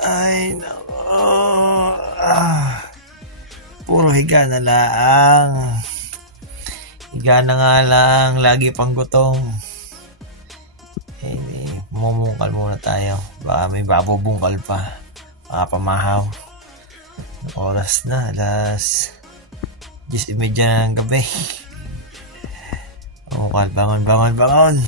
Ay, nako. Puro higa na lang. Higa na nga lang. Lagi pang gutom. Mumungkal muna tayo. Baka may babubungkal pa. Baka pamahaw. Oras na. Alas 10:30 na ng gabi. Mumungkal. Bangon.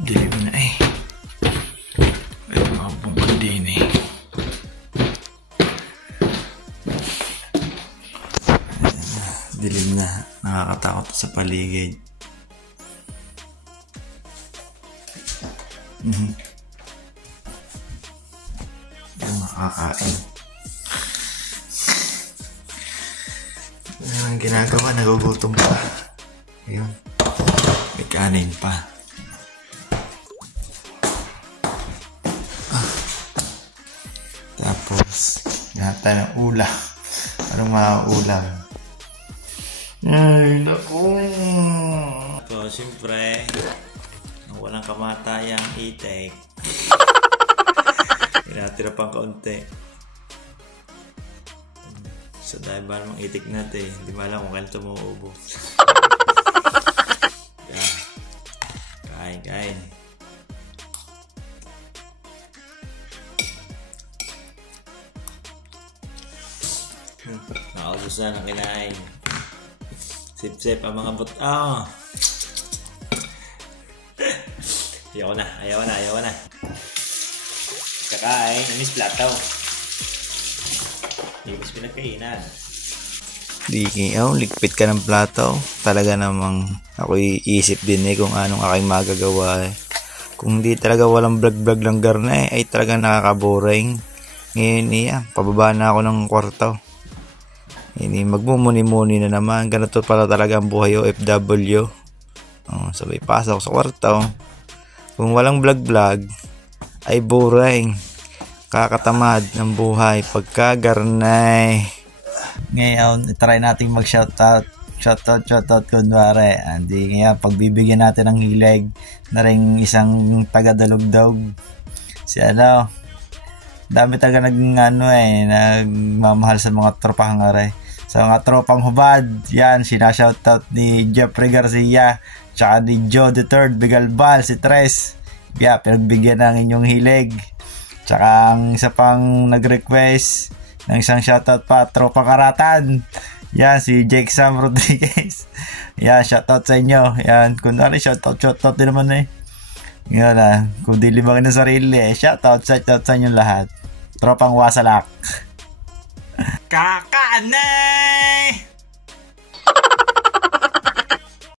Dilim na eh. Ay, mabungkal din eh. Dilim na. Nakakatakot sa paligid. Yung makakain. Ano ang ginagawa? Nagugutom pa. Ayun. May kanin pa. Tapos, lahat tayo ng ulam. Anong mga ulam? Ay, naku. So, siyempre, walang kamatayang itik. Tinatira pang kaunti. So, dahil ba namang itik natin, hindi mo alam kung kailan ito mauubos. Kain. Nakaubos na ng kinain. Sip-sip ang mga buto. Ayaw na. Kakain, namis plato. Hindi mas pinagkainan. Ligpit ka ng plato. Talaga namang ako'y isip din kung anong aking magagawa Kung di talaga walang vlog lang garna ay talaga nakakaboring. Ngayon pababa na ako ng kwarto. Magmumuni-muni na naman. Ganito pala talaga ang buhay OFW. Sabay pasok sa kwarto. Kung walang vlog ay boring. Kakatamad ng buhay pagka garnay. Ngayon, try natin mag-shoutout. Shoutout kunwari. Ngayon, pagbibigyan natin ng hilig na rin isang taga-dalugdog. Dami taga nagmamahal sa mga tropang ngare. Sa mga tropang hubad, yan, sinashoutout ni Jeffrey Garcia, tsaka ni Joe III, Bigalbal, si Tres. Pinagbigyan ng inyong hilig. Tsaka ang isa pang nag-request ng isang shoutout pa, tropang karatan. Yan, si Jake Sam Rodriguez. Yan, shoutout sa inyo. Yan, kunwari shoutout din naman Yan kung di libangin ng sarili shoutout sa inyong lahat. Tropang wasalak. Kakanay!